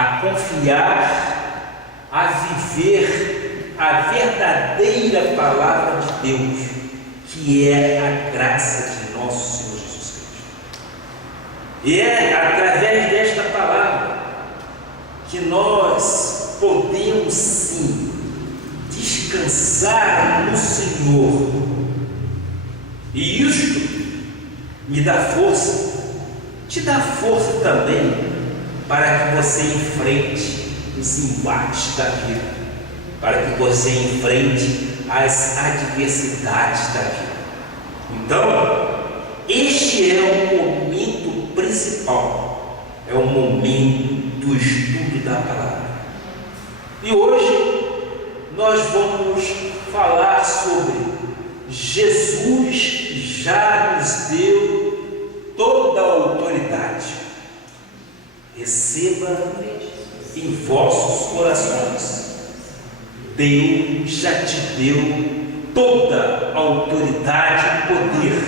a confiar, a viver a verdadeira palavra de Deus, que é a graça de nosso Senhor Jesus Cristo. E é através desta palavra que nós podemos sim descansar no Senhor. E isto me dá força, te dá força também para que você enfrente os embates da vida, para que você enfrente as adversidades da vida. Então, este é o momento principal, é o momento do estudo da palavra. E hoje nós vamos falar sobre Jesus já nos deu toda a autoridade. Receba em vossos corações. Deus já te deu toda a autoridade e poder.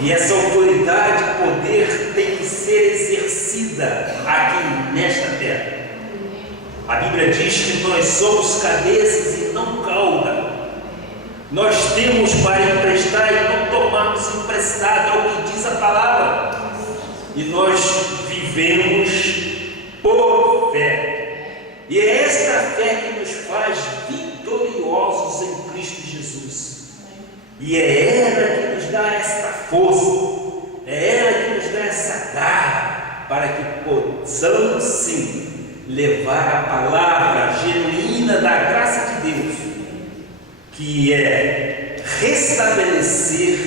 E essa autoridade e poder tem que ser exercida aqui nesta terra. A Bíblia diz que nós somos cabeças e não cauda. Nós temos para emprestar e não tomarmos emprestado, é o que diz a palavra. E nós vivemos por fé. E é esta fé que nos faz vitoriosos em Cristo Jesus. E é ela que nos dá esta força, é ela que nos dá essa garra, para que possamos sim levar a palavra genuína da graça de Deus, que é restabelecer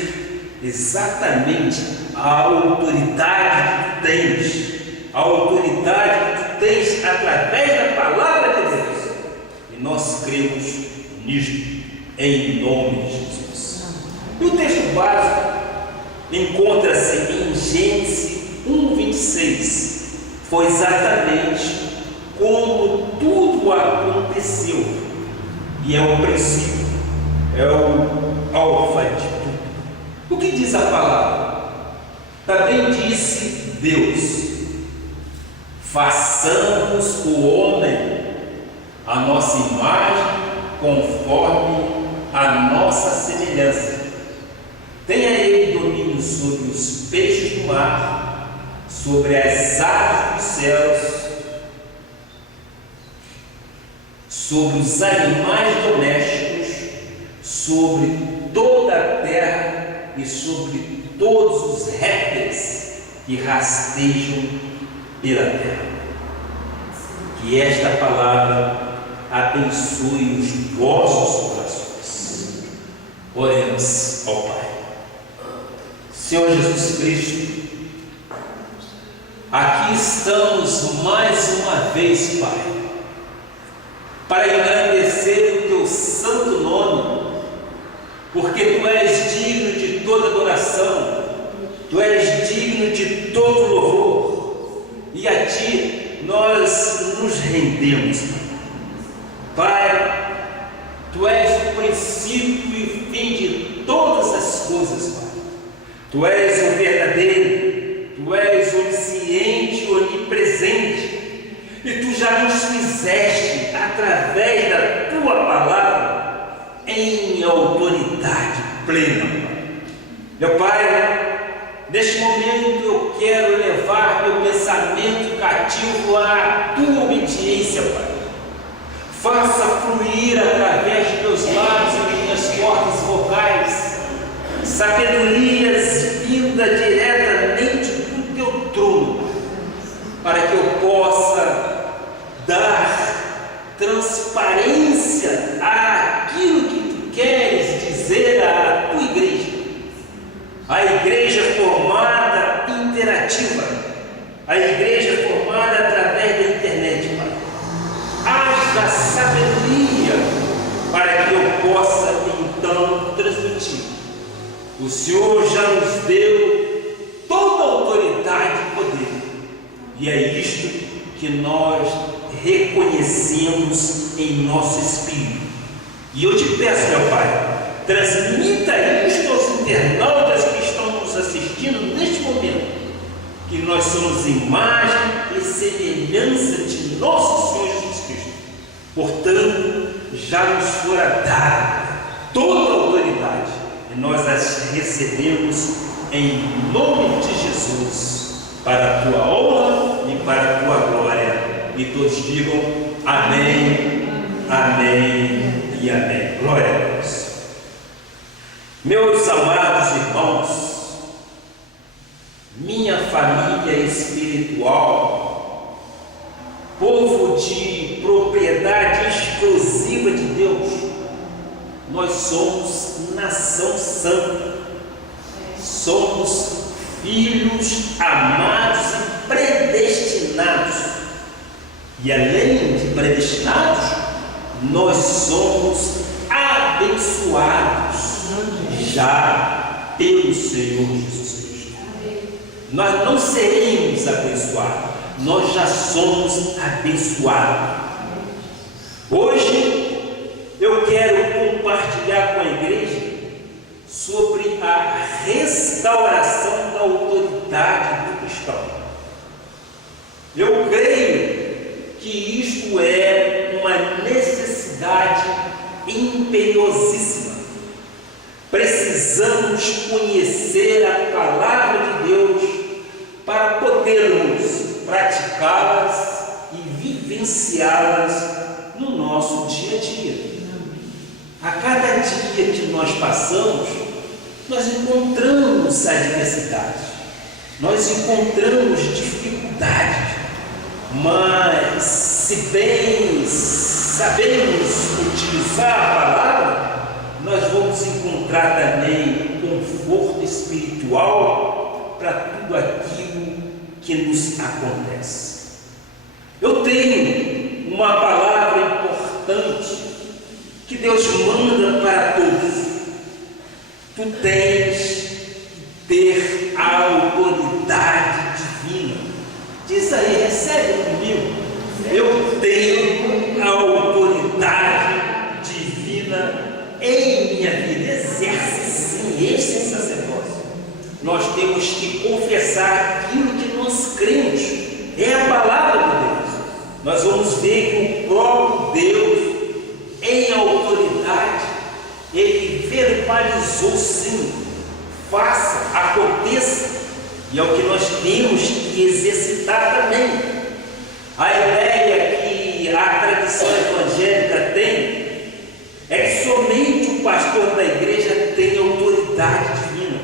exatamente a autoridade que tu tens, a autoridade que tu tens através da palavra de Deus. E nós cremos nisto, em nome de Jesus. E o texto básico encontra-se em Gênesis 1:26. Foi exatamente como tudo aconteceu, e é o princípio, é o alfa de tudo. O que diz a palavra? Também disse Deus: façamos o homem a nossa imagem, conforme a nossa semelhança. Tenha ele domínio sobre os peixes do mar, sobre as aves dos céus, sobre os animais domésticos, sobre toda a terra e sobre todos os répteis que rastejam pela terra. Que esta palavra abençoe os vossos corações. Oremos ao Pai. Senhor Jesus Cristo, aqui estamos mais uma vez, Pai, para engrandecer o Teu santo nome, porque Tu és digno de toda adoração, Tu és digno de todo louvor, e a Ti nós nos rendemos. Pai, Tu és o princípio e fim de todas as coisas, Pai. Tu és o verdadeiro, Tu és onisciente, onipresente, e Tu já nos fizeste, através da Tua palavra, em autoridade plena, Pai. Meu Pai, neste momento eu quero levar meu pensamento cativo à Tua obediência, Pai. Faça fluir através de meus lábios e de minhas cordas vocais sabedorias vinda diretamente do Teu trono, para que eu possa dar transparência àquilo que Tu queres dizer à Tua igreja, a igreja formada interativa, a igreja formada através da internet, Pai. Haja sabedoria para que eu possa então transmitir. O Senhor já nos deu toda a autoridade e poder, e é isto que nós reconhecemos em nosso espírito. E eu te peço, meu Pai, transmita isto aos internautas que estão nos assistindo neste momento, que nós somos imagem e e semelhança de nosso Senhor Jesus Cristo. Portanto, já nos fora dada toda a autoridade, e nós as recebemos em nome de Jesus, para a tua honra e para a tua glória. E todos digam amém, amém e amém. Glória a Deus. Meus amados irmãos, minha família espiritual, povo de propriedade exclusiva de Deus, nós somos nação santa, somos filhos amados e predestinados, e além de predestinados, nós somos abençoados já pelo Senhor Jesus Cristo. Nós não seremos abençoados, nós já somos abençoados. Hoje eu quero compartilhar com a igreja sobre a restauração da autoridade do cristão. Eu creio que isto é uma necessidade imperiosíssima. Precisamos conhecer a palavra de Deus para podermos praticá-las e vivenciá-las no nosso dia a dia. A cada dia que nós passamos, nós encontramos adversidades, nós encontramos dificuldades, mas se bem sabemos utilizar a palavra, nós vamos encontrar também conforto espiritual para tudo aquilo que nos acontece. Eu tenho uma palavra importante que Deus manda para todos. Tu tens que ter a autoridade divina. Diz aí, recebe comigo. Eu tenho a autoridade divina em minha vida. Exerce sim este sacerdócio. Nós temos que confessar aquilo que nós cremos. É a palavra de Deus. Nós vamos ver que o próprio Deus, em autoridade, ele verbalizou sim, faça, aconteça, e é o que nós temos que exercitar também. A ideia que a tradição evangélica tem é que somente o pastor da igreja tem autoridade divina.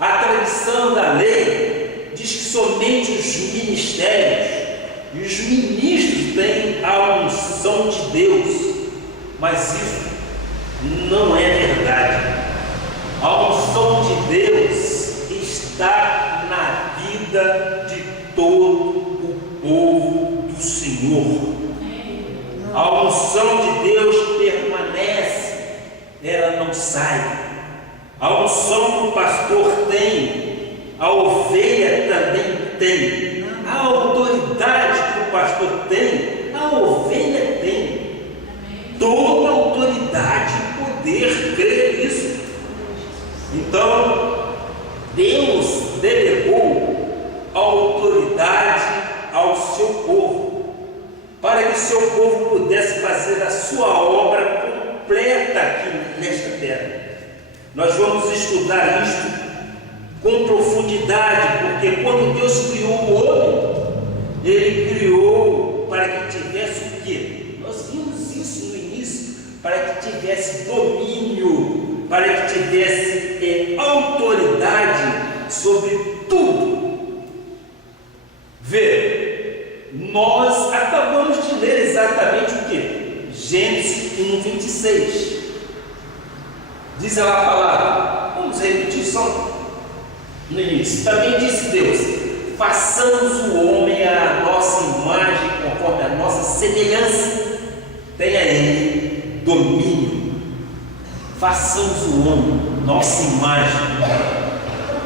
A tradição da lei diz que somente os ministérios e os ministros têm a unção de Deus, mas isso não é verdade. A unção de Deus está na vida de todo o povo do Senhor. A unção de Deus permanece, ela não sai. A unção que o pastor tem, a ovelha também tem. A autoridade que o pastor tem, a ovelha tem. Toda autoridade e poder crer nisso. Então, Deus delegou a autoridade ao seu povo, para que o seu povo pudesse fazer a sua obra completa aqui nesta terra. Nós vamos estudar isto com profundidade, porque quando Deus criou o homem, Ele criou para que tivesse o quê? Nós vimos isso no início, para que tivesse domínio, para que tivesse autoridade sobre tudo. Vê, nós acabamos de ler exatamente o quê? Gênesis 1:26. Diz lá a palavra, vamos repetir só no início. Também disse Deus: façamos o homem à nossa imagem, conforme a nossa semelhança, tenha ele domínio. Façamos o homem, nossa imagem.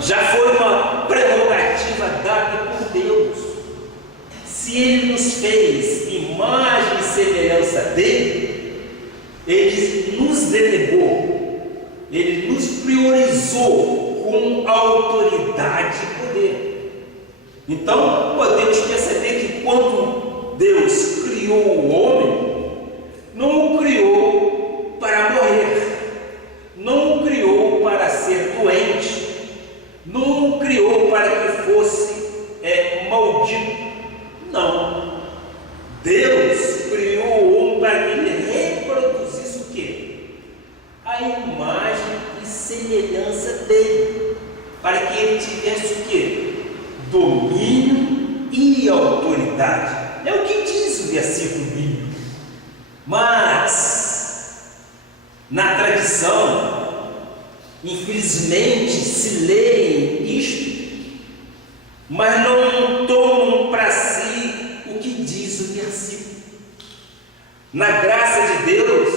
Já foi uma prerrogativa dada por Deus. Se Ele nos fez imagem e semelhança dele, Ele nos delegou, Ele nos priorizou com autoridade e poder. Então podemos perceber que quando Deus criou o homem, não o criou para morrer, não o criou para ser doente, não o criou para que fosse maldito. Não. Deus criou o homem para que ele reproduzisse o quê? A imagem e semelhança dele, para que ele tivesse o quê? Domínio e autoridade. É o que diz o versículo bíblico. Mas na tradição, infelizmente, se lê isto, mas não tomam para si o que diz o versículo. Na graça de Deus,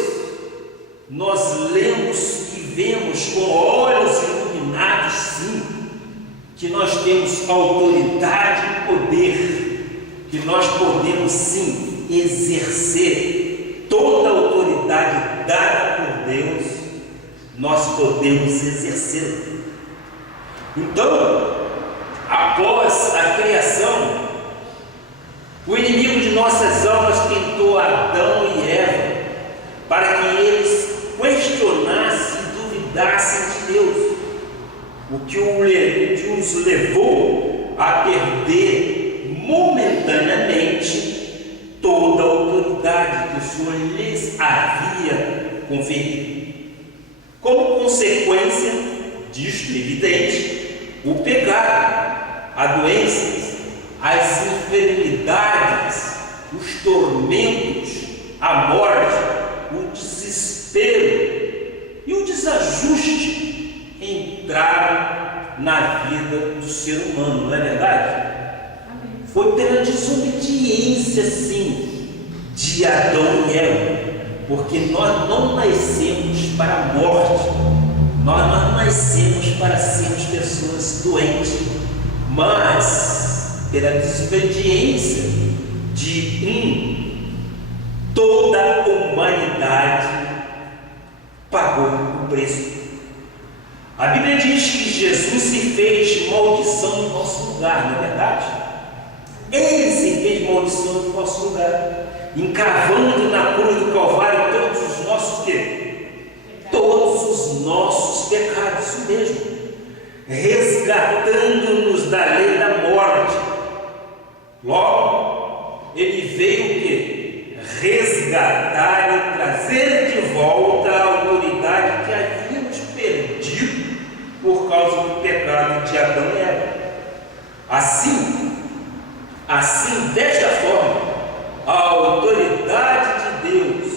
nós lemos e vemos com olhos iluminados, sim, que nós temos autoridade e poder, que nós podemos sim exercer toda a autoridade dada por Deus, nós podemos exercê-la. Então, após a criação, o inimigo de nossas almas tentou Adão e Eva para que eles questionassem e duvidassem de Deus, o que os levou a perder momentaneamente toda a autoridade que o Senhor lhes havia conferido. Como consequência disto, evidente, o pecado, a doença, as enfermidades, os tormentos, a morte, o desespero e o desajuste entraram na vida do ser humano, não é verdade? Amém. Foi pela desobediência, sim, de Adão e Eva, porque nós não nascemos para a morte, nós não nascemos para sermos pessoas doentes, mas pela desobediência de toda a humanidade pagou o preço. A Bíblia diz que Jesus se fez maldição em nosso lugar, não é verdade? Ele se fez maldição em nosso lugar, encravando na cruz do Calvário todos os nossos todos os nossos pecados, isso mesmo, resgatando-nos da lei da morte. Logo, ele veio o quê? Resgatar e trazer de volta a autoridade que havíamos perdido por causa do pecado de Adão e Eva. Assim, desta forma, a autoridade de Deus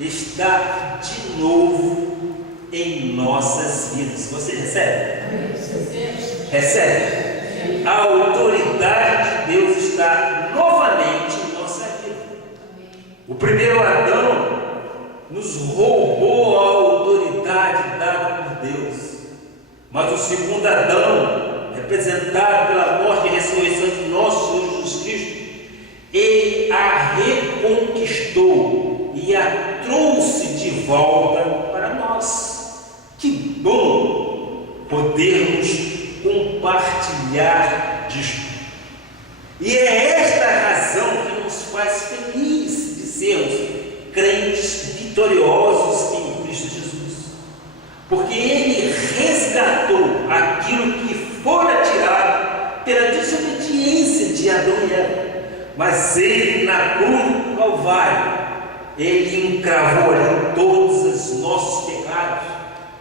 está de novo em nossas vidas. Você recebe? Recebe? A autoridade de Deus está novamente em nossa vida. O primeiro Adão nos roubou a autoridade dada por Deus, mas o segundo Adão, representado pela morte e ressurreição de nosso Senhor Jesus Cristo, ele a reconquistou e a trouxe de volta para nós. Que bom podermos compartilhar disto. E é esta a razão que nos faz felizes de sermos crentes vitoriosos em Cristo Jesus, porque Ele resgatou aquilo que fora tirado pela desobediência de Adão e Eva, mas Ele na cruz do Calvário, Ele encravou ali todos os nossos pecados,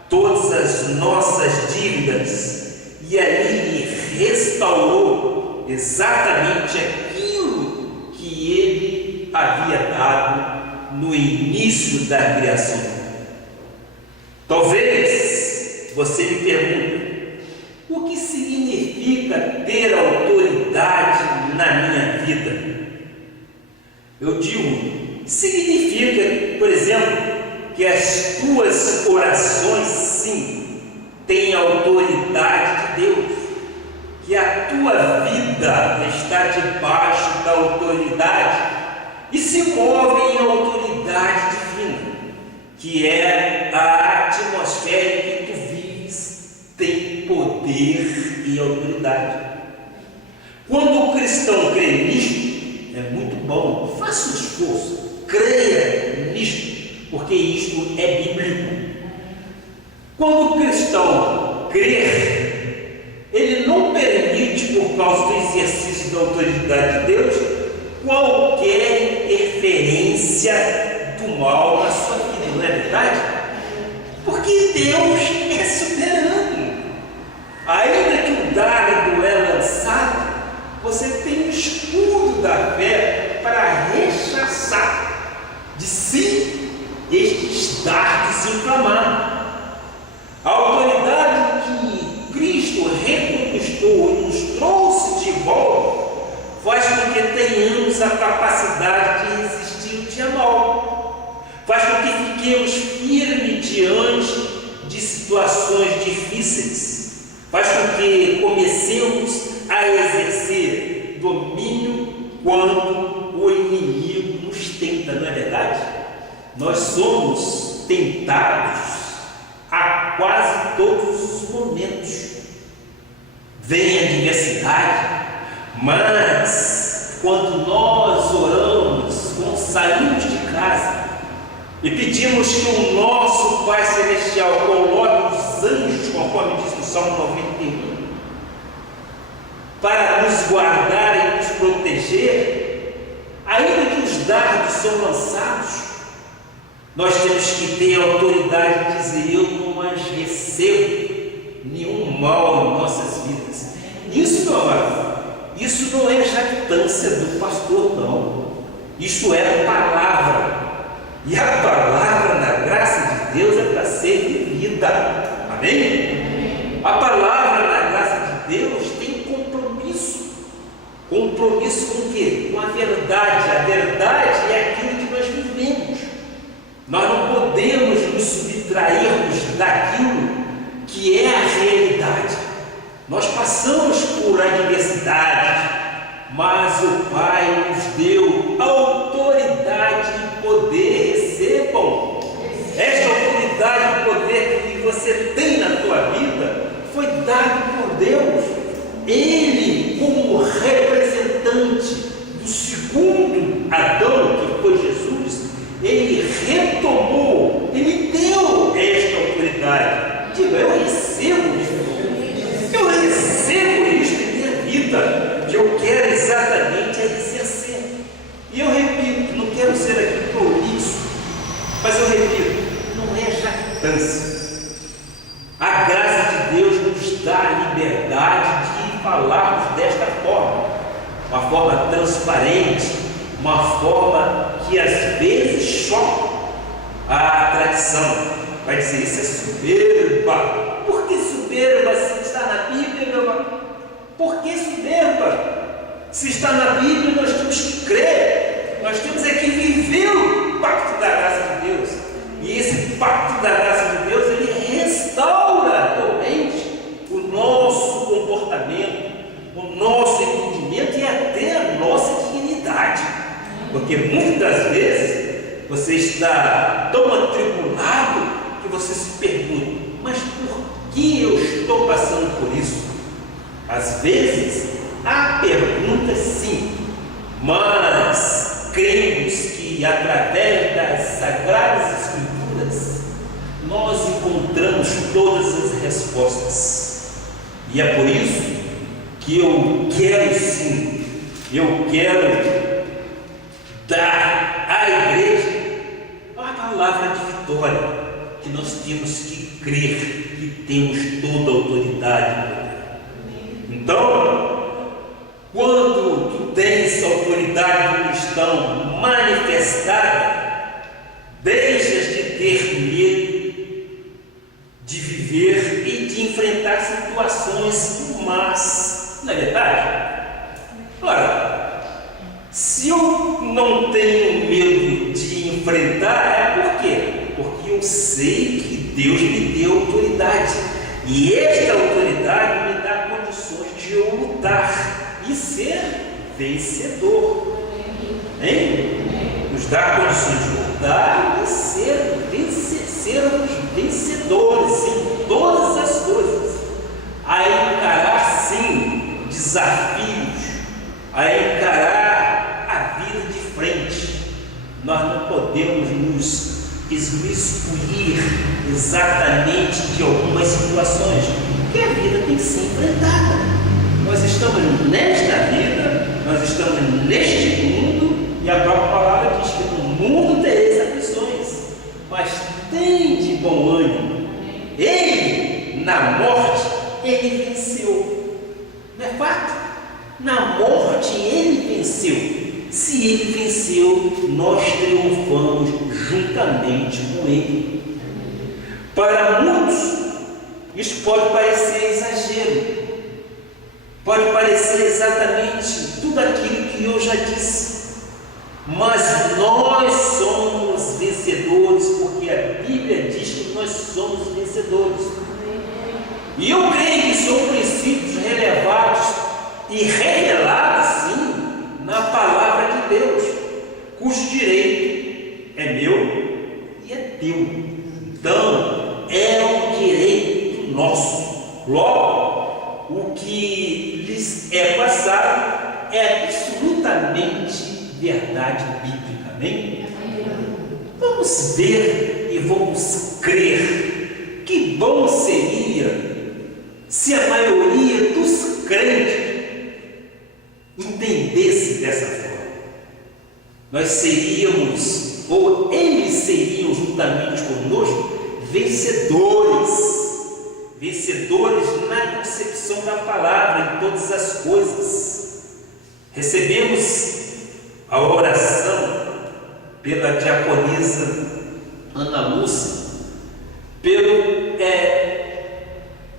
todas as nossas dívidas, e ali Ele restaurou exatamente aquilo que Ele havia dado no início da criação. Talvez você me pergunte: o que significa ter autoridade na minha vida? Eu digo, significa, por exemplo, que as tuas orações, sim, têm autoridade de Deus, que a tua vida está debaixo da autoridade e se move em autoridade divina, que é a atmosfera em que tu vives, tem poder e autoridade. Quando o cristão crê nisto, é muito bom, faça um esforço, creia nisto, porque isto é bíblico. Quando o cristão crer, ele não permite, por causa do exercício da autoridade de Deus, qualquer interferência do mal na sua vida, não é verdade? Porque Deus é soberano. Ainda que o dardo é lançado, você tem o escudo da fé para rechaçar de si estes dardos inflamados. A autoridade que Cristo reconquistou e nos trouxe de volta faz com que tenhamos a capacidade de resistir o dia mal, faz com que fiquemos firmes diante de situações difíceis, faz com que comecemos a exercer domínio quando o inimigo nos tenta, não é verdade? Nós somos tentados a quase todos os momentos. Vem a adversidade, mas quando nós oramos, quando saímos de casa e pedimos que o nosso Pai Celestial coloque os anjos, conforme diz no Salmo 91, para nos guardar e nos proteger, ainda que os dardos são lançados, nós temos que ter a autoridade de dizer: eu não mais recebo nenhum mal em nossas vidas. Isso, meu amado, isso não é jactância do pastor, não. Isso é a palavra. E a palavra, na graça de Deus, é para ser vivida. Amém? A palavra, na graça de Deus, tem compromisso. Compromisso com o quê? Com a verdade. A verdade é aquilo que nós vivemos. Nós não podemos nos subtrairmos daquilo que é a realidade. Nós passamos por adversidade, mas o Pai nos deu autoridade e poder. Recebam esta autoridade e poder que você tem na tua vida, foi dado por Deus. Ele, como representante do segundo Adão, que foi Jesus, ele retomou, ele deu esta autoridade. Diga: eu recebo isso, eu recebo isso em minha vida, que eu quero exatamente exercer. E eu repito, não quero ser aqui prolixo, mas eu repito, não é jactância. A graça de Deus nos dá a liberdade de falarmos desta forma, uma forma transparente, uma forma que às vezes choca a tradição. Vai dizer: isso é soberba. Por que soberba se está na Bíblia, meu irmão? Por que soberba? Se está na Bíblia, nós temos que crer, nós temos é que viver o pacto da graça de Deus. E esse pacto da graça de Deus, ele restaura realmente o nosso comportamento, o nosso entendimento e até a nossa dignidade. Porque muitas das vezes você está tão atribulado que você se pergunta: mas por que eu estou passando por isso? Às vezes a pergunta é sim, mas cremos que através das Sagradas Escrituras nós encontramos todas as respostas. E é por isso que eu quero sim, eu quero dar à igreja a palavra de vitória, que nós temos que crer que temos toda a autoridade. Então, quando tu tens a autoridade do cristão manifestada, deixas de ter medo de viver e de enfrentar situações más, não é verdade? Ora, se eu não tenho medo de enfrentar, é por quê? Porque eu sei que Deus me deu autoridade, e esta autoridade me dá condições de eu lutar e ser vencedor. Hein? Nos dá condições de lutar e sermos vencedores em todas as coisas, a encarar sim desafios a encarar a vida de frente. Nós não podemos nos excluir exatamente de algumas situações, porque a vida tem que ser enfrentada. Nós estamos nesta vida, nós estamos neste mundo, e a própria palavra diz que no mundo tereis aflições, mas tem de bom ânimo. Ele, na morte, ele venceu. Não é fato? Na morte ele venceu. Se ele venceu, nós triunfamos juntamente com ele. Para muitos, isso pode parecer exagero, pode parecer exatamente tudo aquilo que eu já disse, mas nós somos vencedores, porque a Bíblia diz que nós somos vencedores. E eu creio que são princípios relevados e revelados, sim, na palavra de Deus, cujo direito é meu e é teu. Então, é um direito nosso. Logo, o que lhes é passado é absolutamente verdade bíblica. Amém? Vamos ver e vamos crer. Que bom seria se a maioria dos crentes entendesse dessa forma. Nós seríamos, ou eles seriam juntamente conosco, vencedores na concepção da palavra, em todas as coisas. Recebemos a oração pela diaconisa Ana Lúcia,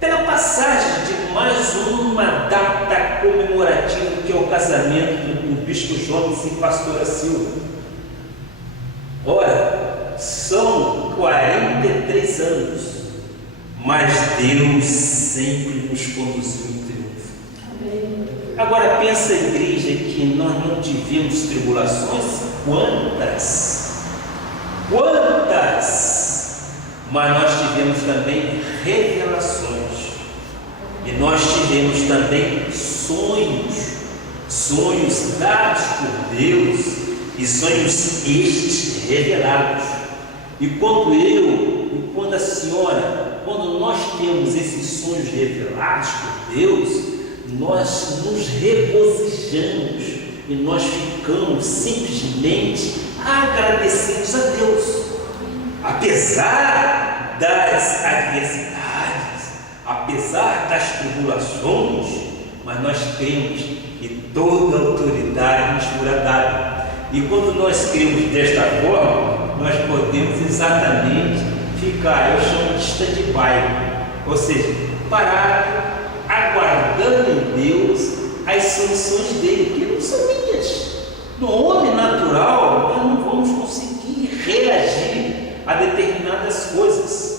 pela passagem de mais uma data comemorativa, que é o casamento do bispo Jones e pastora Silva. Ora, são 43 anos, mas Deus sempre nos conduziu em triunfo. Agora pensa, igreja, que nós não tivemos tribulações? Quantas? Mas nós tivemos também revelações. E nós tivemos também sonhos dados por Deus, e sonhos estes revelados. E quando a senhora, quando nós temos esses sonhos revelados por Deus, nós nos regozijamos e nós ficamos simplesmente agradecidos a Deus, apesar das adversidades, apesar das tribulações, mas nós cremos que toda autoridade nos foi dada. E quando nós cremos desta forma, nós podemos exatamente ficar, eu chamo de stand-by, ou seja, parado, aguardando em Deus as soluções dele, que não são minhas. No homem natural, nós não vamos conseguir reagir a determinadas coisas.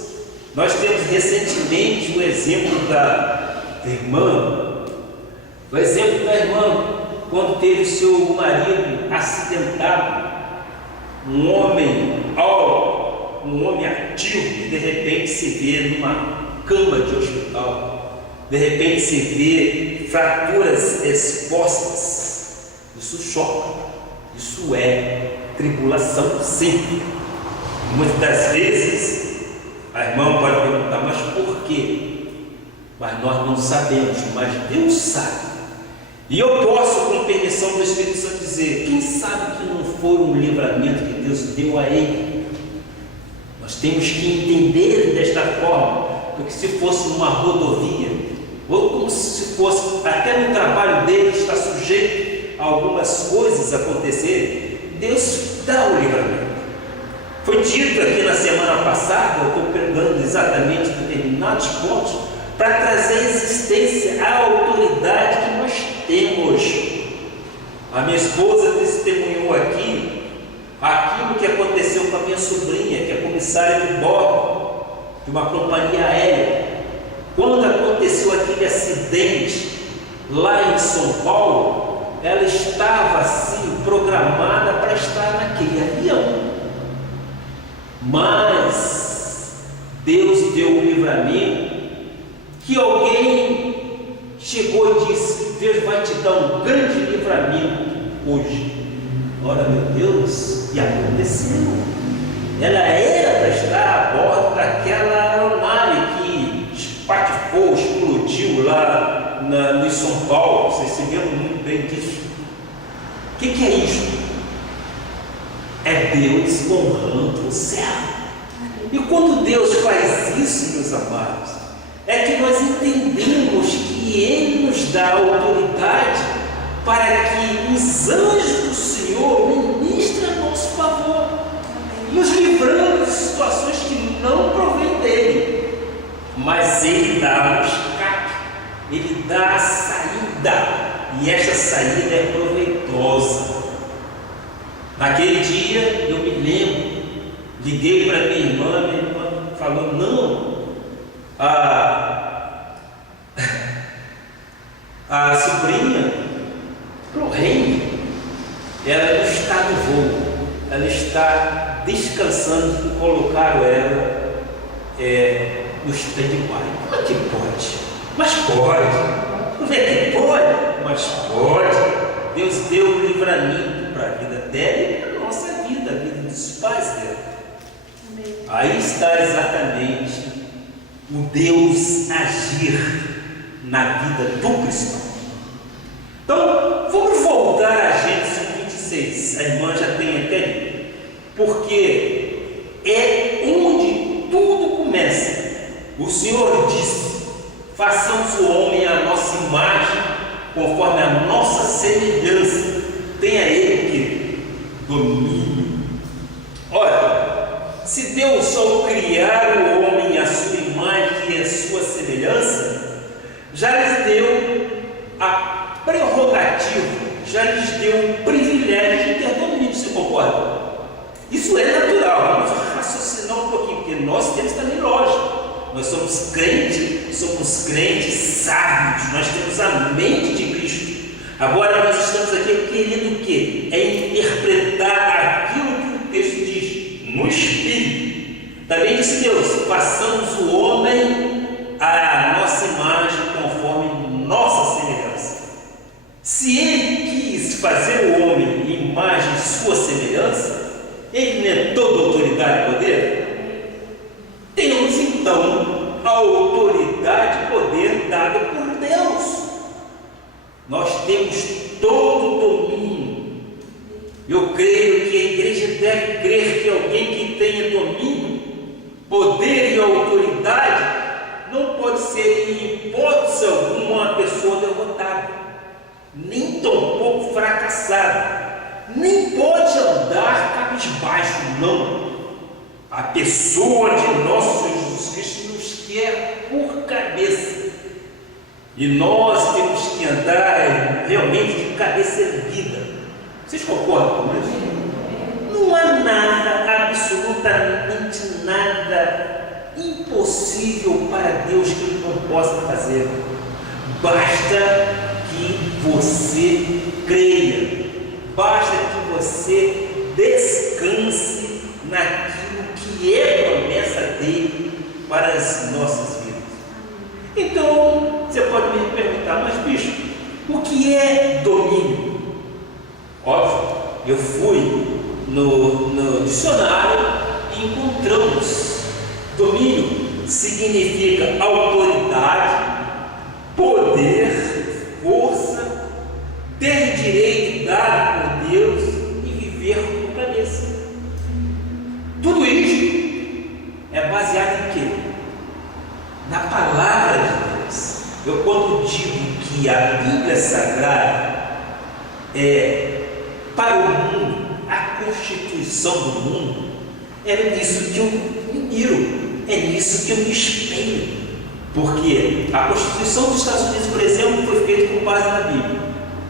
Nós temos recentemente o exemplo da irmã, quando teve seu marido acidentado, um homem ativo, de repente se vê numa cama de hospital, de repente se vê fraturas expostas. Isso choca, isso é tribulação, sim. Muitas das vezes a irmã pode perguntar, mas por quê? Mas nós não sabemos, mas Deus sabe. E eu posso, com permissão do Espírito Santo, dizer, quem sabe que não foi um livramento que Deus deu a ele? Nós temos que entender desta forma, porque se fosse numa rodovia, ou como se fosse até no trabalho dele, está sujeito a algumas coisas acontecerem, Deus dá o livramento. Foi dito aqui na semana passada, eu estou pregando exatamente determinados pontos, para trazer existência à autoridade que nós temos. A minha esposa testemunhou aqui aquilo que aconteceu com a minha sobrinha, que é comissária de bordo de uma companhia aérea. Quando aconteceu aquele acidente lá em São Paulo, ela estava assim programada para estar naquele avião, mas Deus deu um livramento, que alguém chegou e disse, Deus vai te dar um grande livramento livramento hoje. Ora, meu Deus, e aconteceu. Ela era para estar a bordo daquela aeronave que espatifou, explodiu lá no São Paulo. Vocês se lembram muito bem disso. O que é isso? É Deus honrando o céu. E quando Deus faz isso, meus amados, é que nós entendemos que Ele nos dá autoridade para que os anjos do Senhor ministrem a nosso favor, nos livrando de situações que não provêm dele, mas Ele dá o escape, Ele dá a saída, e esta saída é proveitosa. Naquele dia, eu me lembro, liguei para minha irmã falou, não, a sobrinha, Lorraine, ela não está no voo, ela está descansando e colocaram ela no stand-by. Como é que pode? Mas pode. Como é que pode? Mas pode. Deus deu o livramento para a vida dela e para a nossa vida, a vida dos pais dela. Amém. Aí está exatamente o Deus agir na vida do cristão. Então, vamos voltar a Gênesis 26. A irmã já tem até ali. Porque é onde tudo começa. O Senhor disse: façamos o homem à nossa imagem, conforme a nossa semelhança. Tenha ele que domínio. Olha, se Deus ao criar o homem à sua imagem e à sua semelhança, já lhes deu a prerrogativa, já lhes deu o privilégio de ter domínio. Você concorda? Isso é natural. Vamos raciocinar um pouquinho, porque nós temos também lógica. Nós somos crentes sábios, nós temos a mente de Cristo. Agora nós estamos aqui querendo o quê? É interpretar aquilo que o texto diz, no Espírito. Também disse Deus: façamos o homem à nossa imagem, conforme nossa semelhança. Se Ele quis fazer o homem em imagem e sua semelhança, Ele não é toda autoridade e poder? Temos então a autoridade e poder dada por Deus. Nós temos todo o domínio. Eu creio que a igreja deve crer que alguém que tenha domínio, poder e autoridade não pode ser em hipótese alguma uma pessoa derrotada, nem tampouco fracassada, nem pode andar cabisbaixo, não. A pessoa de nosso Senhor Jesus Cristo nos quer por cabeça. E nós temos que andar realmente de cabeça erguida. Vocês concordam com isso? Não há nada, absolutamente nada impossível para Deus que Ele não possa fazer. Basta que você creia. Basta que você descanse naquilo que é promessa dele para as nossas vidas. Então, você pode me perguntar, mas bicho, o que é domínio? Óbvio, eu fui no dicionário e encontramos: domínio significa autoridade, poder, força, ter direito dado por Deus e viver com cabeça. Tudo isso é baseado em quê? Na palavra de Deus. Eu, quando digo que a Bíblia Sagrada é para o mundo a constituição do mundo, é nisso que eu me miro, é nisso que eu me espelho. Porque a Constituição dos Estados Unidos, por exemplo, foi feita com base na Bíblia.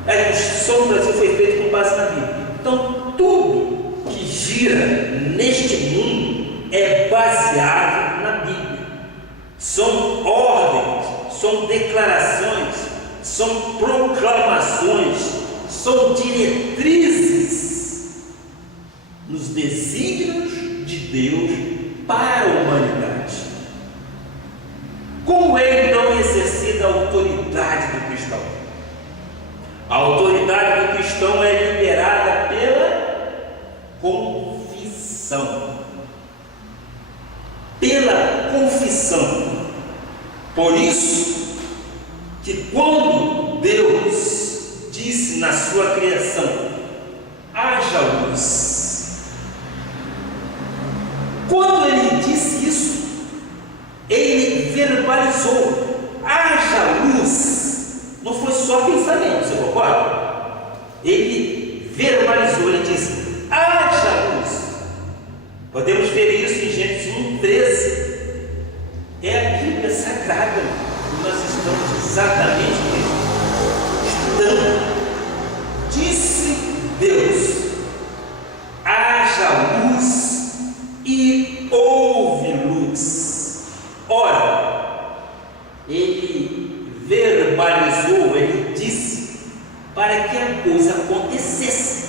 A Constituição do Brasil foi feita com base na Bíblia. Então, tudo que gira neste mundo é baseado na Bíblia. São ordens, são declarações, são proclamações, são diretrizes nos desígnios de Deus para a humanidade. Como é então exercida a autoridade do cristão? A autoridade do confissão. Por isso que quando Deus disse na sua criação, haja luz, quando Ele disse isso, Ele verbalizou, haja luz. Não foi só pensamento, você concorda? Ele verbalizou, Ele disse, haja luz. Podemos ver isso em Gênesis 1:13. É a Bíblia Sagrada que nós estamos exatamente estudando. Disse Deus, haja luz, e houve luz. Ora, Ele verbalizou, Ele disse, para que a coisa acontecesse.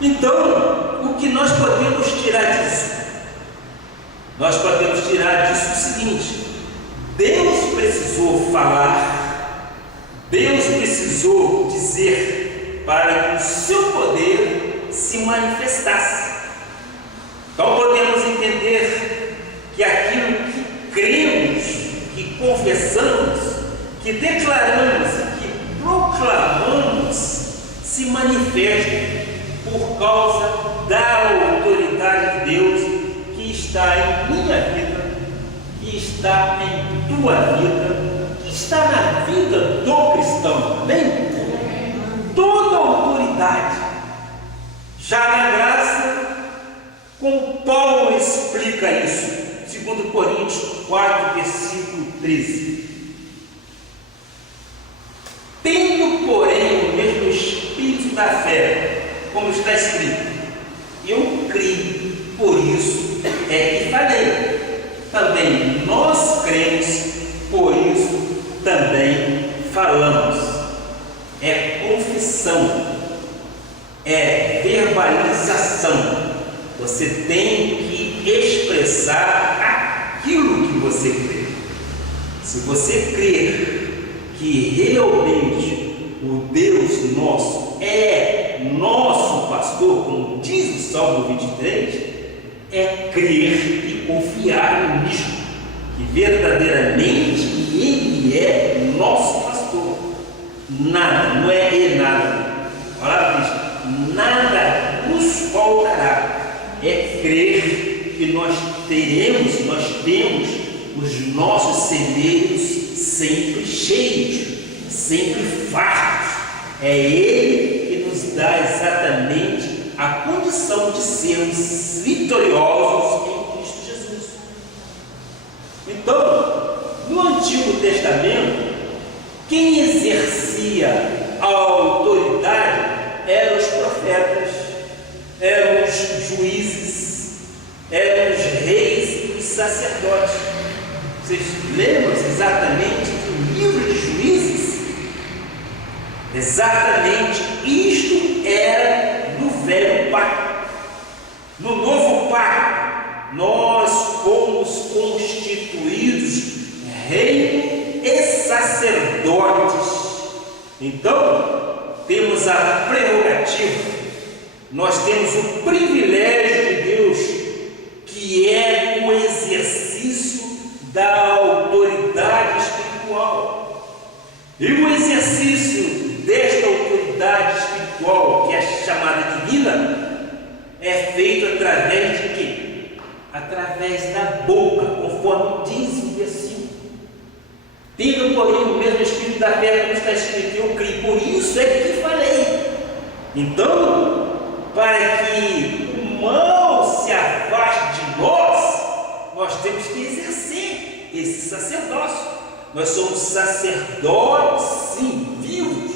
Então, o que nós podemos tirar disso? Nós podemos tirar disso o seguinte: Deus precisou falar, Deus precisou dizer para que o seu poder se manifestasse. Então podemos entender que aquilo que cremos, que confessamos, que declaramos e que proclamamos se manifesta por causa da autoridade de Deus que está em minha vida, que está em tua vida, que está na vida do cristão. Amém? Toda autoridade. Já na graça, como Paulo explica isso, 2 Coríntios 4, versículo 13. Tendo, porém, o mesmo espírito da fé, como está escrito, eu criei, por isso é que falei. Também nós cremos, por isso também falamos. É confissão, é verbalização. Você tem que expressar aquilo que você crê. Se você crer que realmente o Deus nosso é nosso pastor, como diz o Salmo 23, é crer e confiar nisso, que verdadeiramente Ele é nosso pastor. Nada, não é Ele nada. Olha isso, nada nos faltará. É crer que nós temos os nossos celeiros sempre cheios, sempre fartos. É Ele que nos dá exatamente a condição de sermos vitoriosos em Cristo Jesus. Então, no Antigo Testamento, quem exercia a autoridade eram os profetas, eram os juízes, eram os reis e os sacerdotes. Vocês lembram exatamente do livro de Juízes? Exatamente isto era no velho pacto. No novo pacto, nós fomos constituídos reino e sacerdotes. Então, temos a prerrogativa, nós temos o privilégio de Deus, que é o exercício da autoridade espiritual. E o exercício desta autoridade espiritual, que é chamada divina, é feito através de quê? Através da boca, conforme diz o versículo. Tendo, porém, o mesmo espírito da fé, como está escrito, eu criei, por isso é que falei. Então, para que o mal se afaste de nós temos que exercer esse sacerdócio. Nós somos sacerdotes, sim, vivos.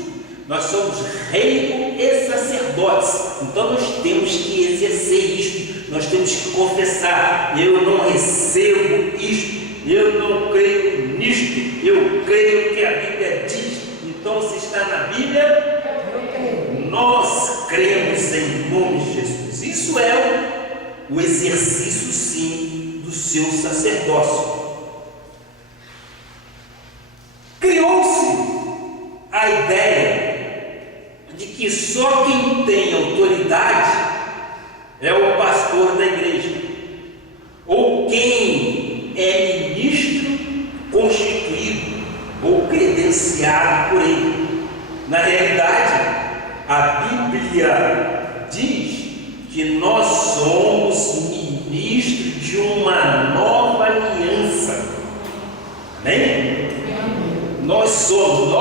Nós somos reino e sacerdotes. Então nós temos que exercer isto. Nós temos que confessar: eu não recebo isto, eu não creio nisto, eu creio que a Bíblia diz. Então, se está na Bíblia, nós cremos em nome de Jesus. Isso é o exercício, sim, do seu sacerdócio. Criou-se a ideia de que só quem tem autoridade é o pastor da igreja, ou quem é ministro constituído ou credenciado por ele. Na realidade, a Bíblia diz que nós somos ministros de uma nova aliança. Amém? Nós somos,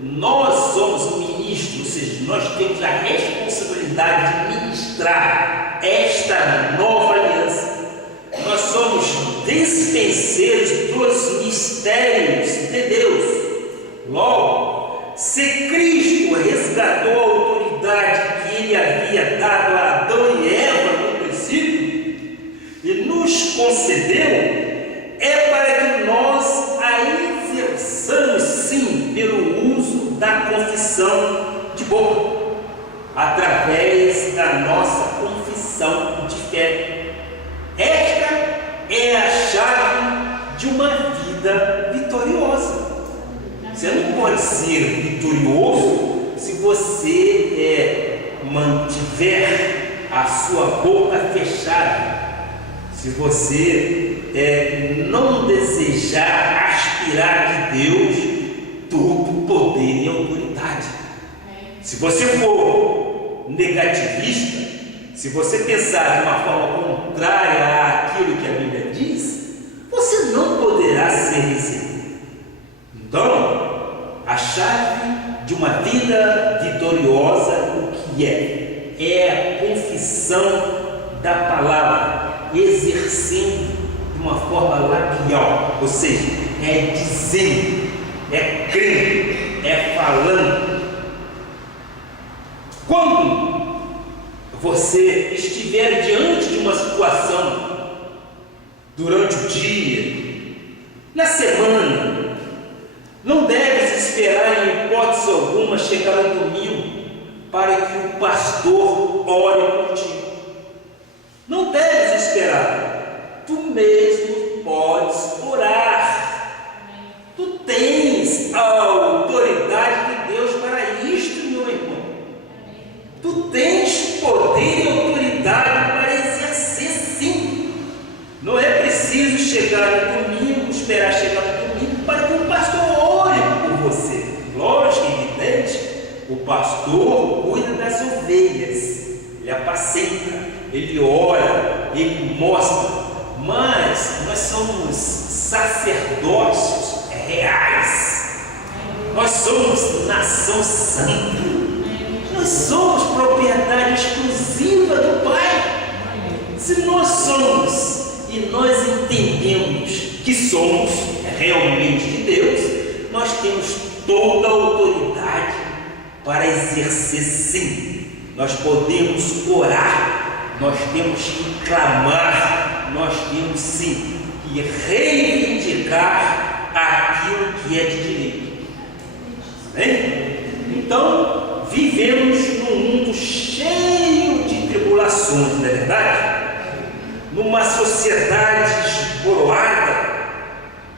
nós somos ministros, ou seja, nós temos a responsabilidade de ministrar esta nova aliança. Nós somos dispenseiros dos mistérios de Deus. Logo, se Cristo resgatou a autoridade que ele havia dado a Adão e Eva no princípio e nos concedeu, é para que nós a exerçamos sim pelo uso da confissão de boca, através da nossa confissão de fé. Esta é a chave de uma vida vitoriosa. Você não pode ser vitorioso se você mantiver a sua boca fechada, se você não desejar aspirar de Deus todo poder e autoridade. Se você for negativista, se você pensar de uma forma contrária àquilo que a Bíblia diz, você não poderá ser recebido. Então, a chave de uma vida vitoriosa, o que é? É a confissão da palavra, exercendo de uma forma labial, ou seja, é dizendo, é crendo, é falando. Quando você estiver diante de uma situação, durante o dia, na semana, não deves esperar em hipótese alguma chegar ao domingo para que o pastor ore por ti. Não deves esperar. Tu mesmo podes orar. Tu tens a autoridade de Deus para isto, meu irmão. Tu tens poder e autoridade para exercer sim. Não é preciso chegar no domingo, esperar chegar no domingo para que o pastor ore por você. Lógico, evidente, o pastor cuida das ovelhas, ele apacenta, ele ora, ele mostra, mas nós somos sacerdócios reais, nós somos nação santa, nós somos propriedade exclusiva do Pai. Se nós somos e nós entendemos que somos realmente de Deus, nós temos toda a autoridade para exercer sim. Nós podemos orar, nós temos que clamar, nós temos sim que reivindicar aquilo que é de direito. Amém? Então, vivemos num mundo cheio de tribulações, não é verdade? Numa sociedade esboroada,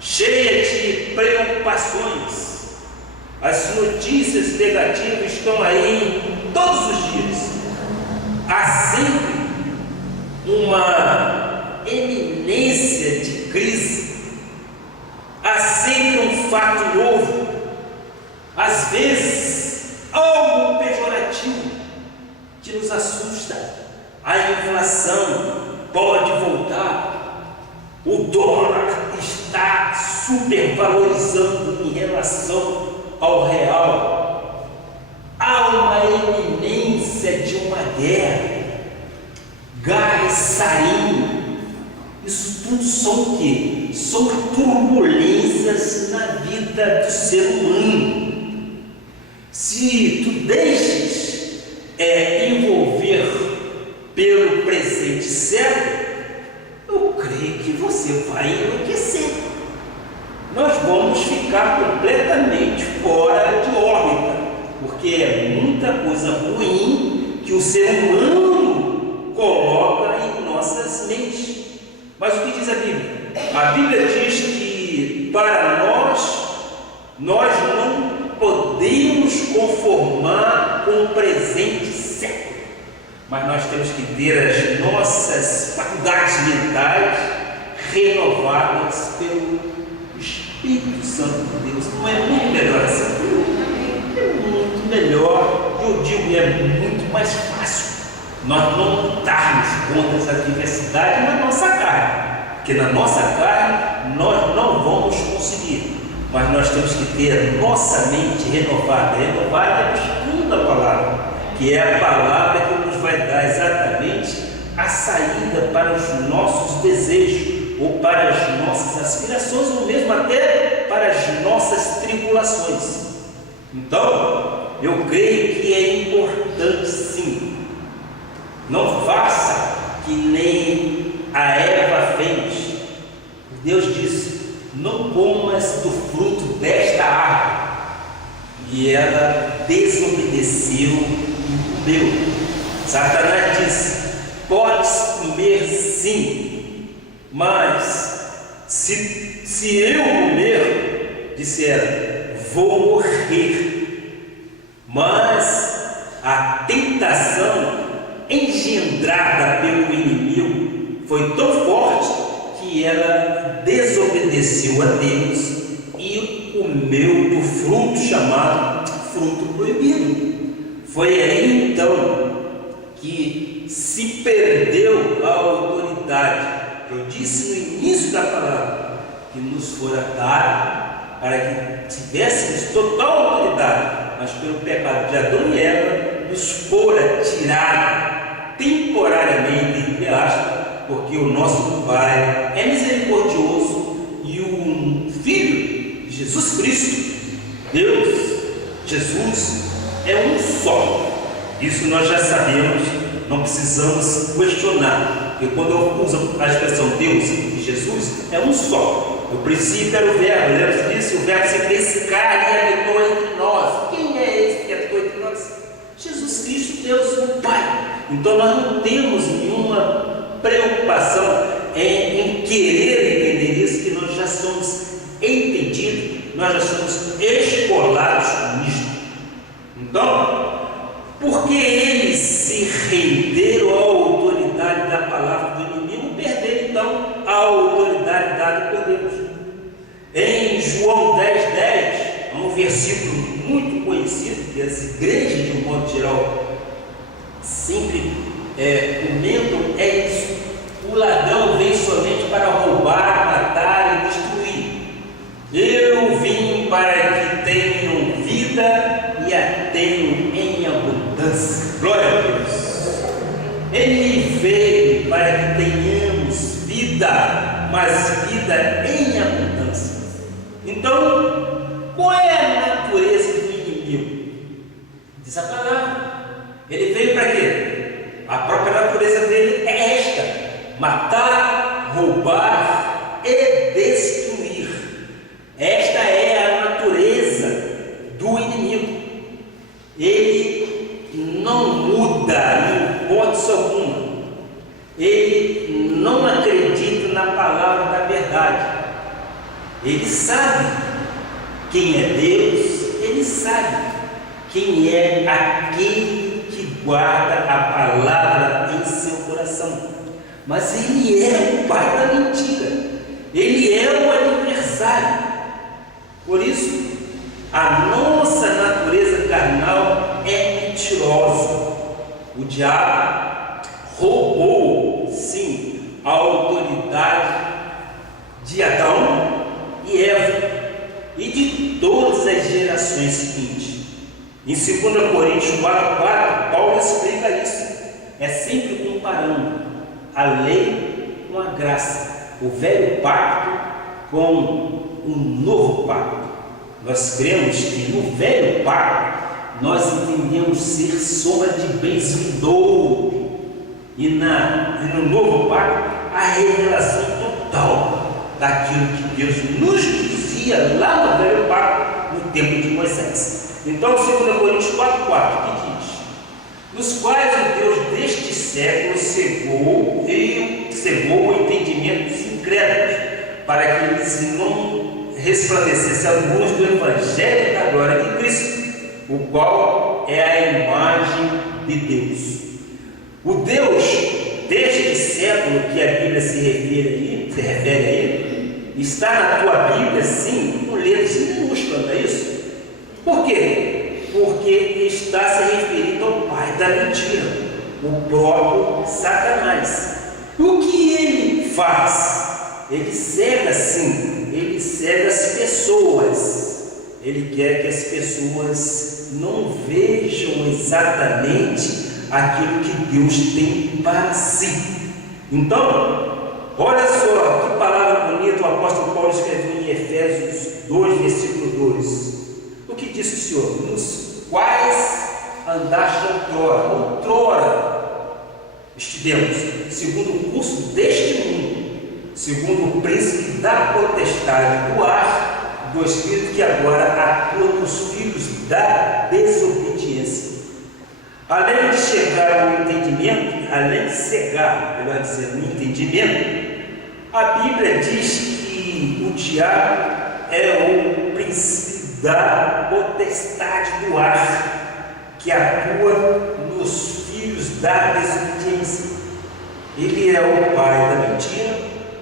cheia de preocupações. As notícias negativas estão aí todos os dias. Há sempre uma eminência de crise. Há sempre um fato novo. Às vezes, algo pejorativo que nos assusta. A inflação pode voltar. O dólar está supervalorizando em relação ao real. Há uma iminência de uma guerra, gás, sarinho. Isso tudo são o quê? São turbulências na vida do ser humano. Se tu deixes envolver pelo presente século, eu creio que você vai enlouquecer. Nós vamos ficar completamente fora de órbita, porque é muita coisa ruim que o ser humano coloca em nossas mentes. Mas o que diz a Bíblia? A Bíblia diz que para nós não podemos conformar com o presente século. mas nós temos que ter as nossas faculdades mentais renovadas pelo Espírito Santo de Deus. Não é muito melhor assim? É muito melhor, eu digo, é muito mais fácil nós não lutarmos contra essa adversidade na nossa carne, porque na nossa carne nós não vamos conseguir, mas nós temos que ter a nossa mente renovada buscando a palavra, que é a palavra que nos vai dar exatamente a saída para os nossos desejos, ou para as nossas aspirações, ou mesmo até para as nossas tribulações. Então, eu creio que é importante sim. Não faça que nem a Eva fez. Deus disse: não comas do fruto desta árvore. E ela desobedeceu e comeu. Satanás disse: podes comer sim, mas se eu comer, disse ela, vou morrer. Mas a tentação engendrada pelo inimigo foi tão forte que ela desobedeceu a Deus e comeu do fruto chamado fruto proibido. Foi aí então que se perdeu a autoridade. Eu disse no início da palavra que nos fora dado para que tivéssemos total autoridade, mas pelo pecado de Adão e Eva nos fora tirado temporariamente, entre aspas, porque o nosso Pai é misericordioso e o Filho, Jesus Cristo, Deus, Jesus, é um só. Isso nós já sabemos, não precisamos questionar, porque quando eu uso a expressão Deus e Jesus, é um só. No princípio era o verbo, lembra disso? O verbo se fez carne e habitou entre nós. Quem é esse que habitou entre nós? Jesus Cristo, Deus, o Pai. Então nós não temos nenhuma preocupação em querer entender isso, que nós já somos entendidos, nós já somos escolados nisto. Então, porque eles se renderam à autoridade da palavra do inimigo, perderam então a autoridade dada por Deus. Em João 10:10, um versículo muito conhecido, que as igrejas, de um modo geral, sempre comentam, é isso: o ladrão vem somente para roubar, matar e destruir. Eu vim para que tenham vida e a tenham em abundância. Glória a Deus. Ele veio para que tenhamos vida, mas vida em abundância. Então, qual é a natureza do inimigo? Diz a palavra. Ele veio para quê? A própria natureza dele é esta: matar, roubar e destruir. Esta é a natureza do inimigo. Ele não muda em hipótese alguma. Ele não acredita na palavra da verdade. Ele sabe quem é Deus, ele sabe quem é aquele que guarda a palavra em seu coração. Mas ele é o pai da mentira, ele é o adversário. Por isso, a nossa natureza carnal é mentirosa. O diabo roubou, sim, a autoridade de Adão e Eva e de todas as gerações seguintes. Em 2 Coríntios 4:4, Paulo explica isso. É sempre comparando a lei com a graça, o velho pacto com um novo pacto. Nós cremos que no velho pacto nós entendemos ser sombra de bens vindouros, e no novo pacto a revelação total daquilo que Deus nos dizia lá no velho pacto, no tempo de Moisés. Então, 2 Coríntios 4:4, que diz: nos quais o Deus deste século cegou o entendimento dos incrédulos, para que eles não resplandecesse a luz do Evangelho da glória de Cristo, o qual é a imagem de Deus. O Deus deste século que a Bíblia se refere aí, está na tua Bíblia, sim, com letras minúsculas, não é isso? Por quê? Porque está se referindo ao pai da mentira, o próprio Satanás. E o que ele faz? Ele cega, sim, ele cega as pessoas. Ele quer que as pessoas não vejam exatamente aquilo que Deus tem para si. Então, olha só que palavra bonita o apóstolo Paulo escreveu em Efésios 2, versículo 2. O que disse o Senhor? Nos quais andaste outrora estivemos, segundo o curso deste mundo, segundo o príncipe da potestade do ar, do Espírito que agora atua nos filhos da desobediência. Além de chegar ao entendimento, além de cegar, melhor dizer, no entendimento, a Bíblia diz que o diabo é o príncipe da potestade do ar, que atua nos filhos da desobediência. Ele é o pai da mentira,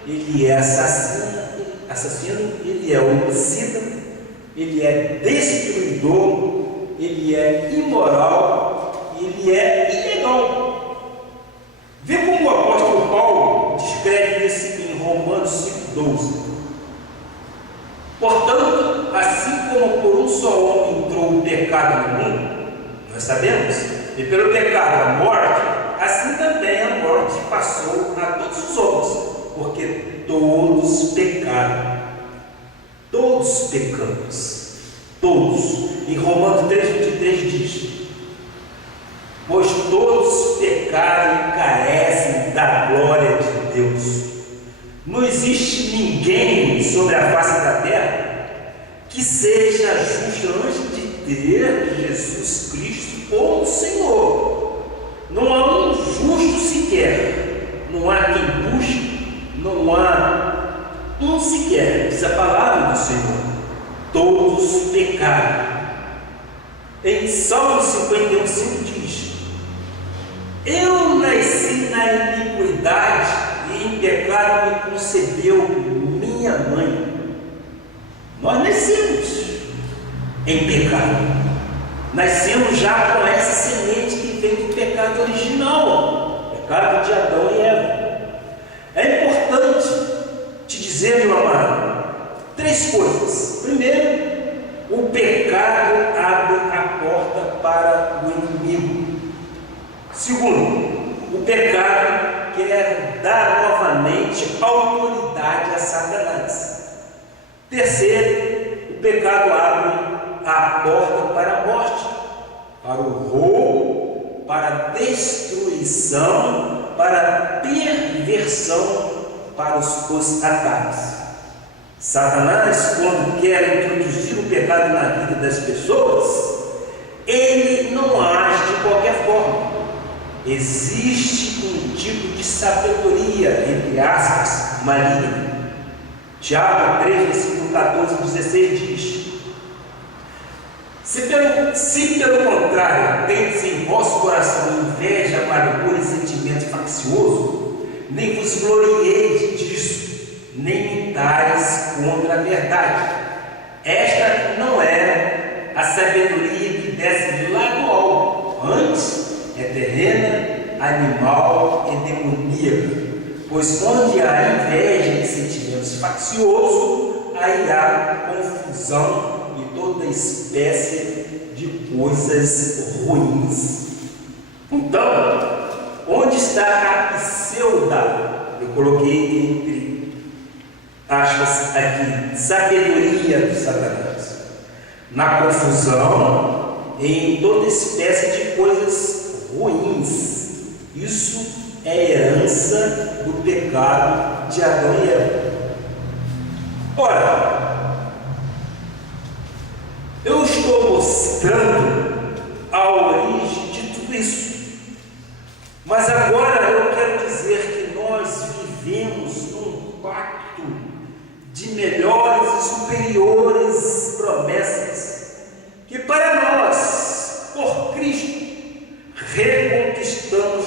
ele é assassino, ele é homicida, ele é destruidor, ele é imoral, ele é ilegal. Vê como o apóstolo Paulo descreve isso em Romanos 5,12. Portanto, assim como por um só homem entrou o pecado no mundo, nós sabemos, e pelo pecado a morte, assim também a morte passou a todos os homens, porque todos pecaram. Todos pecamos. Todos. Em Romanos 3,23 diz: pois todos pecaram e carecem da glória de Deus. Não existe ninguém sobre a face da terra que seja justo antes de ter Jesus Cristo como Senhor. Não há um justo sequer, não há quem busque, não há um sequer, diz a palavra do Senhor. Todos pecaram. Em Salmo 51,5 diz: eu nasci na iniquidade e em pecado me concebeu minha mãe. Nós nascemos em pecado. Nascemos já com essa semente que vem do pecado original, pecado de Adão e Eva. É importante te dizer, meu amado, três coisas. Primeiro, o pecado abre a porta para o inimigo. Segundo, o pecado quer dar novamente autoridade a Satanás. Terceiro, o pecado abre a porta para a morte, para o roubo, para a destruição, para a perversão, para os ataques. Satanás, quando quer introduzir o pecado na vida das pessoas, ele não age de qualquer forma. Existe um tipo de sabedoria, entre aspas, maligna. Tiago 3, versículo 14 e 16 diz: se pelo contrário tendes em vosso coração inveja, amargura e sentimento faccioso, nem vos glorieis disso, nem mintais contra a verdade. Esta não é a sabedoria que desce lá do alto, antes é terrena, animal e demoníaca. Pois onde há inveja e sentimentos facciosos, aí há confusão e toda espécie de coisas ruins. Então, onde está a pseuda? Eu coloquei entre aspas aqui, sabedoria do Satanás. Na confusão e em toda espécie de coisas ruins. Isso é herança do pecado de Adão e Eva. Ora, eu estou mostrando a origem de tudo isso, mas agora eu quero dizer que nós vivemos num pacto de melhores e superiores promessas, que para nós, por Cristo, reconquistamos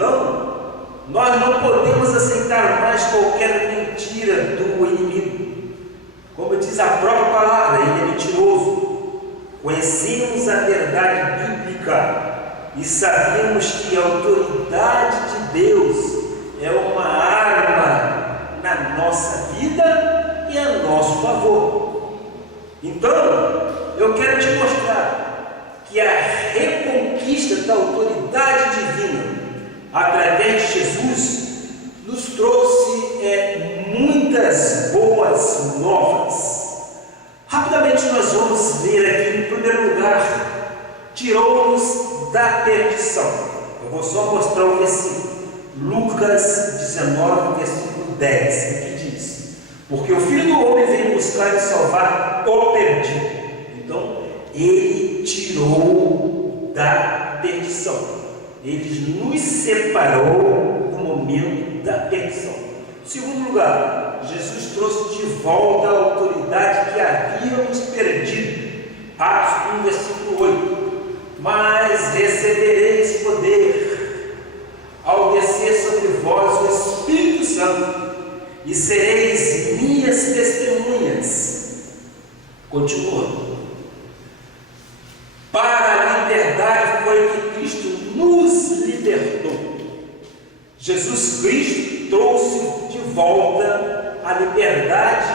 Então, nós não podemos aceitar mais qualquer mentira do inimigo. Como diz a própria palavra, ele é mentiroso. Conhecemos a verdade bíblica e sabemos que a autoridade de Deus é uma arma na nossa vida e a nosso favor. Então, eu quero te mostrar que a reconquista da autoridade divina através de Jesus nos trouxe muitas boas novas. Rapidamente nós vamos ver aqui, em primeiro lugar, tirou-nos da perdição. Eu vou só mostrar o versículo, Lucas 19, versículo 10, que diz: porque o Filho do Homem veio buscar e salvar o perdido. Então, ele tirou da perdição. Ele nos separou do momento da perdição. Segundo lugar, Jesus trouxe de volta a autoridade que havíamos perdido. Atos 1, versículo 8. Mas recebereis poder ao descer sobre vós o Espírito Santo, e sereis minhas testemunhas. Continua. Para a liberdade foi que Cristo nos libertou. Jesus Cristo trouxe de volta a liberdade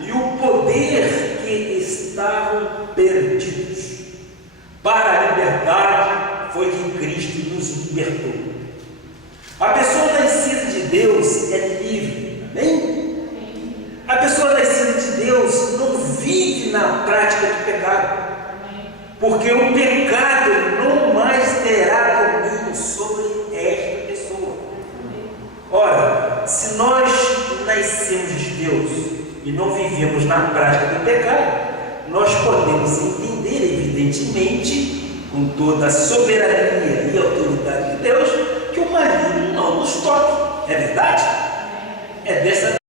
e o poder que estavam perdidos. Para a liberdade foi que Cristo nos libertou. A pessoa nascida de Deus é livre, amém? A pessoa nascida de Deus não vive na prática do pecado, porque o pecado não mais terá domínio sobre esta pessoa. Ora, se nós nascemos de Deus e não vivemos na prática do pecado, nós podemos entender, evidentemente, com toda a soberania e autoridade de Deus, que o maligno não nos toque. É verdade? É dessa